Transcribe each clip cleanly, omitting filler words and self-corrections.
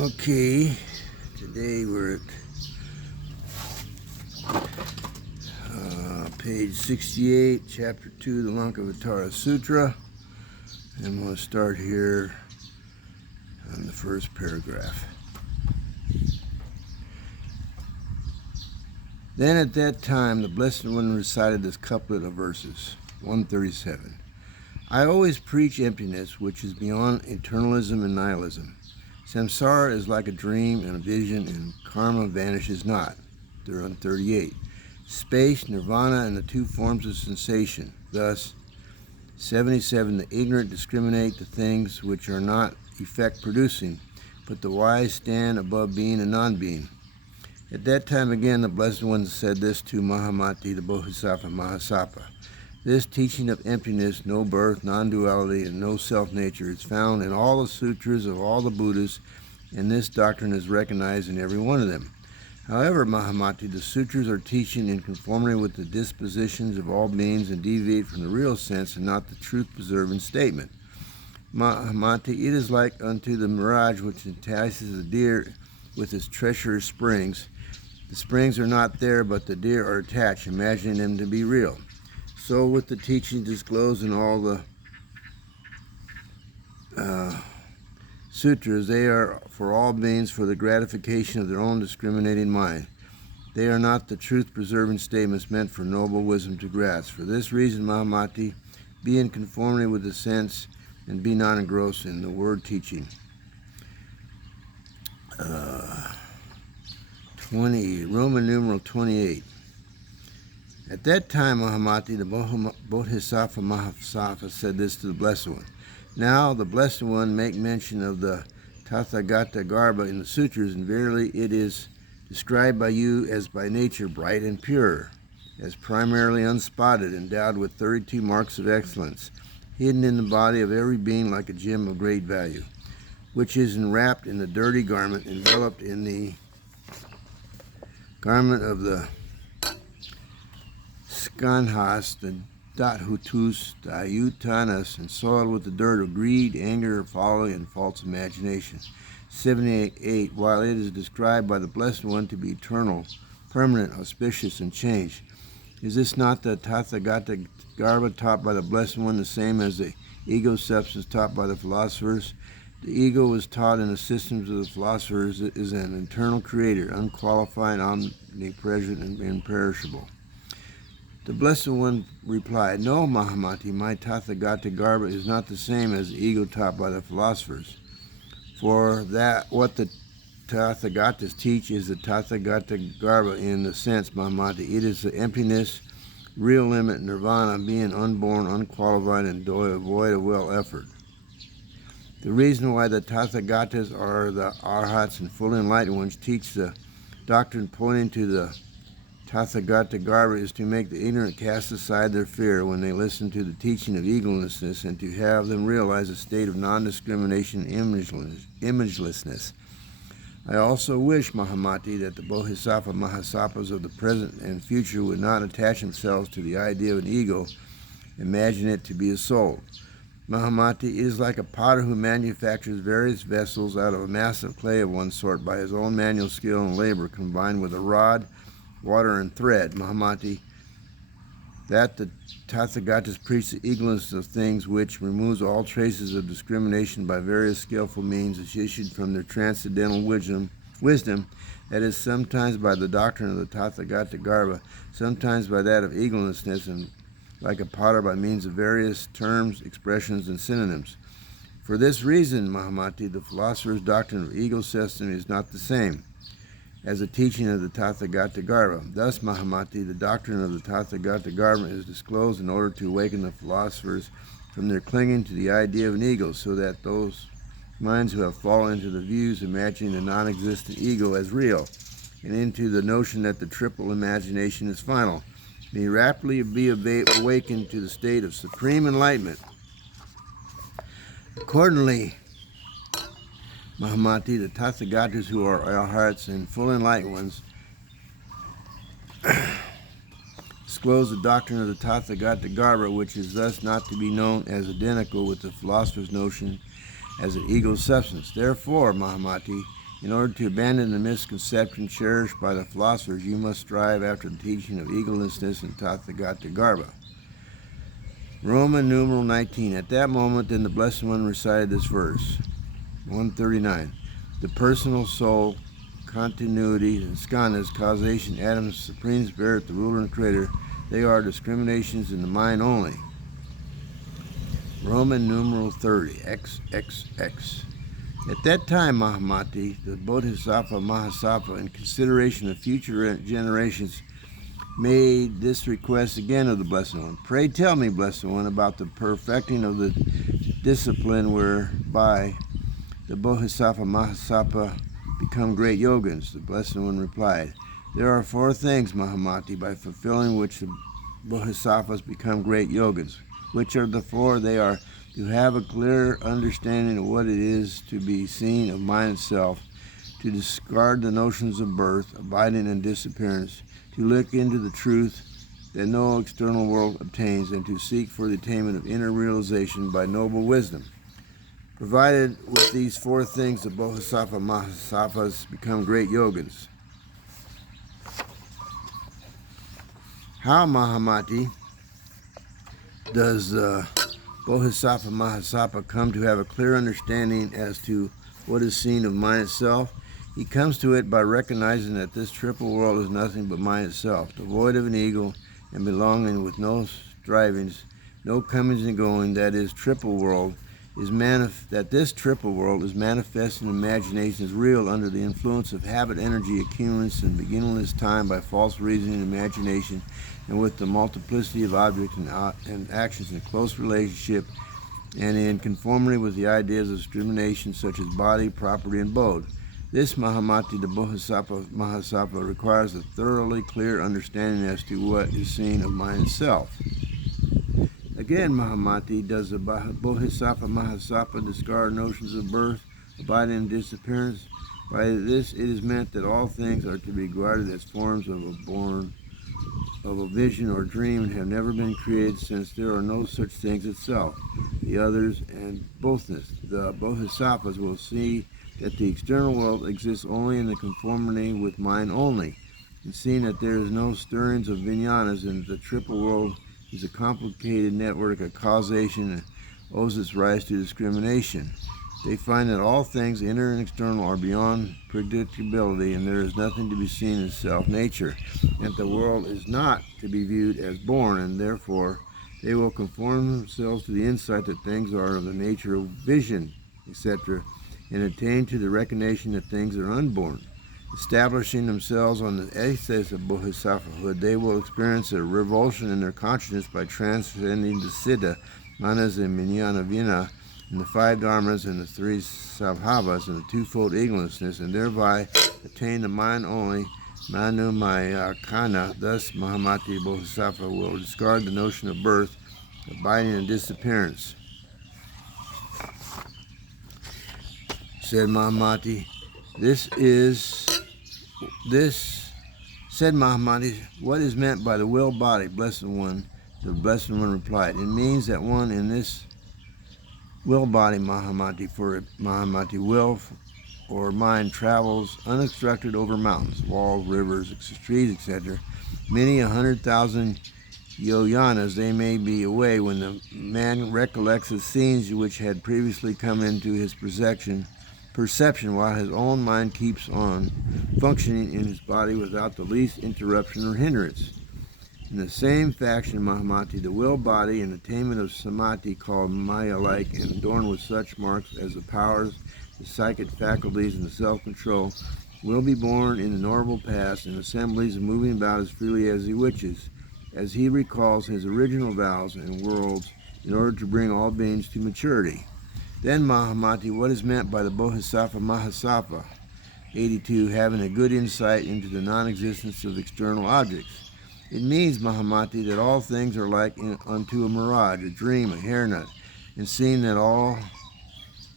Okay, today we're at page 68, chapter 2, the Lankavatara Sutra, and we'll start here on the first paragraph. Then at that time the Blessed One recited this couplet of verses, 137. I always preach emptiness, which is beyond eternalism and nihilism. Samsara is like a dream and a vision, and karma vanishes not. 138. Space, nirvana, and the two forms of sensation. Thus, 77. The ignorant discriminate the things which are not effect-producing, but the wise stand above being and non-being. At that time again the Blessed One said this to Mahamati, the Bodhisattva Mahasapa. This teaching of emptiness, no birth, non-duality, and no self-nature is found in all the sutras of all the Buddhas, and this doctrine is recognized in every one of them. However, Mahamati, the sutras are teaching in conformity with the dispositions of all beings and deviate from the real sense and not the truth-preserving statement. Mahamati, it is like unto the mirage which entices the deer with its treacherous springs. The springs are not there, but the deer are attached, imagining them to be real. So with the teachings disclosed in all the sutras, they are for all beings for the gratification of their own discriminating mind. They are not the truth-preserving statements meant for noble wisdom to grasp. For this reason, Mahamati, be in conformity with the sense and be not engrossed in the word teaching. 20, Roman numeral 28. At that time, Mahamati, the Bodhisattva Mahasapa, said this to the Blessed One. Now the Blessed One make mention of the Tathagata Garbha in the sutras, and verily it is described by you as by nature bright and pure, as primarily unspotted, endowed with 32 marks of excellence, hidden in the body of every being like a gem of great value, which is enwrapped in the dirty garment, enveloped in the garment of the Skandhas, the Dathutus, the Ayutanas, and soiled with the dirt of greed, anger, folly, and false imagination. 78. While it is described by the Blessed One to be eternal, permanent, auspicious, and changed, is this not the Tathagata Garbha taught by the Blessed One, the same as the ego substance taught by the philosophers? The ego was taught in the systems of the philosophers is an eternal creator, unqualified, omnipresent, and imperishable. The Blessed One replied, No, Mahamati, my Tathagata Garbha is not the same as the ego taught by the philosophers. For that what the Tathagatas teach is the Tathagata Garbha in the sense, Mahamati. It is the emptiness, real limit, nirvana, being unborn, unqualified, and devoid of will effort. The reason why the Tathagatas are the Arhats and fully enlightened ones teach the doctrine pointing to the Tathagata Garbha is to make the ignorant cast aside their fear when they listen to the teaching of egolessness and to have them realize a state of non-discrimination and imagelessness. I also wish, Mahamati, that the Bodhisattva Mahasapas of the present and future would not attach themselves to the idea of an ego, imagine it to be a soul. Mahamati, it is like a potter who manufactures various vessels out of a mass of clay of one sort by his own manual skill and labor, combined with a rod, water, and thread. Mahamati, that the Tathagatas preach the egolessness of things which removes all traces of discrimination by various skillful means is issued from their transcendental wisdom, that is, sometimes by the doctrine of the Tathagata Garbha, sometimes by that of egolessness, and like a potter by means of various terms, expressions, and synonyms. For this reason, Mahamati, the philosopher's doctrine of ego system is not the same as the teaching of the Tathagata Garbha. Thus, Mahamati, the doctrine of the Tathagata Garbha is disclosed in order to awaken the philosophers from their clinging to the idea of an ego, so that those minds who have fallen into the views imagining a non-existent ego as real, and into the notion that the triple imagination is final, may rapidly be awakened to the state of supreme enlightenment. Accordingly, Mahamati, the Tathagatas who are Arhats and full enlightened ones, disclose the doctrine of the Tathagata Garbha, which is thus not to be known as identical with the philosopher's notion as an ego substance. Therefore, Mahamati, In order to abandon the misconception cherished by the philosophers, you must strive after the teaching of egolessness and Tathagata Garbha. Roman numeral 19. At that moment, then the Blessed One recited this verse. 139. The personal soul, continuity, and skandhas, causation, atoms, supreme spirit, the ruler and creator, they are discriminations in the mind only. Roman numeral 30. XXX. At that time, Mahamati, the Bodhisattva Mahasattva, in consideration of future generations, made this request again of the Blessed One. Pray tell me, Blessed One, about the perfecting of the discipline whereby the Bodhisattva Mahasattva become great yogins. The Blessed One replied, there are 4 things, Mahamati, by fulfilling which the Bodhisattvas become great yogins. Which are the 4? They are to have a clear understanding of what it is to be seen of mind itself, to discard the notions of birth, abiding, and disappearance, to look into the truth that no external world obtains, and to seek for the attainment of inner realization by noble wisdom. Provided with these 4 things, the Bodhisattva Mahasattvas become great yogins. How, Mahamati, does the Bodhisattva Mahasattva come to have a clear understanding as to what is seen of mind itself? He comes to it by recognizing that this triple world is nothing but mind itself, devoid of an ego and belonging with no strivings, no comings and going. That is, triple world is that this triple world is manifest in imagination is real under the influence of habit, energy, accumulates in beginningless time by false reasoning and imagination, and with the multiplicity of objects and actions in close relationship and in conformity with the ideas of discrimination such as body, property, and abode. This Mahamati, the Bodhisattva Mahasattva, requires a thoroughly clear understanding as to what is seen of mind itself. Again, Mahamati, does the Bodhisattva Mahasattva discard notions of birth, abiding, and disappearance? By this it is meant that all things are to be regarded as forms of a vision or dream and have never been created, since there are no such things itself, the others, and bothness. The Bodhisattvas will see that the external world exists only in the conformity with mind only, and seeing that there is no stirrings of vijnanas and the triple world is a complicated network of causation and owes its rise to discrimination. They find that all things, inner and external, are beyond predictability, and there is nothing to be seen as self-nature, and the world is not to be viewed as born, and therefore they will conform themselves to the insight that things are of the nature of vision, etc., and attain to the recognition that things are unborn. Establishing themselves on the aesthetics of bodhisattvahood, they will experience a revulsion in their consciousness by transcending the siddha, manas, and vijnana vina, and the 5 dharmas and the 3 svabhavas and the twofold egolessness, and thereby attain the mind only, manu maya kana. Thus, Mahamati Bodhisattva will discard the notion of birth, abiding, and disappearance. Said Mahamati, said Mahamati, what is meant by the will body, Blessed One? The Blessed One replied, it means that one in this will body, Mahamati, for Mahamati, will or mind travels unobstructed over mountains, walls, rivers, trees, etc. Many 100,000 yojanas they may be away when the man recollects the scenes which had previously come into his perception, while his own mind keeps on functioning in his body without the least interruption or hindrance. In the same fashion, Mahamati, the will body and attainment of samadhi, called maya-like and adorned with such marks as the powers, the psychic faculties, and the self-control, will be born in the normal paths and assemblies, moving about as freely as he wishes, as he recalls his original vows and worlds in order to bring all beings to maturity. Then, Mahamati, what is meant by the Bodhisattva Mahasattva? 82. Having a good insight into the non-existence of external objects. It means, Mahamati, that all things are like unto a mirage, a dream, a hairnet, and seeing that all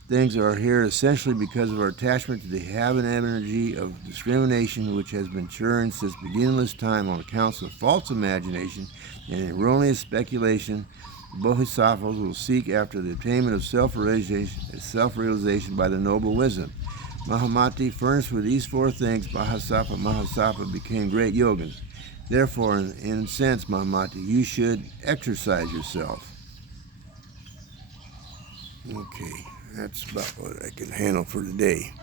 things are here essentially because of our attachment to the habit and energy of discrimination which has been churning since beginningless time on accounts of false imagination and erroneous speculation. Bodhisattvas will seek after the attainment of self-realization by the noble wisdom. Mahamati, furnished with these four things, Mahasapa became great yogins. Therefore, in a sense, Mahamati, you should exercise yourself. Okay, that's about what I can handle for today.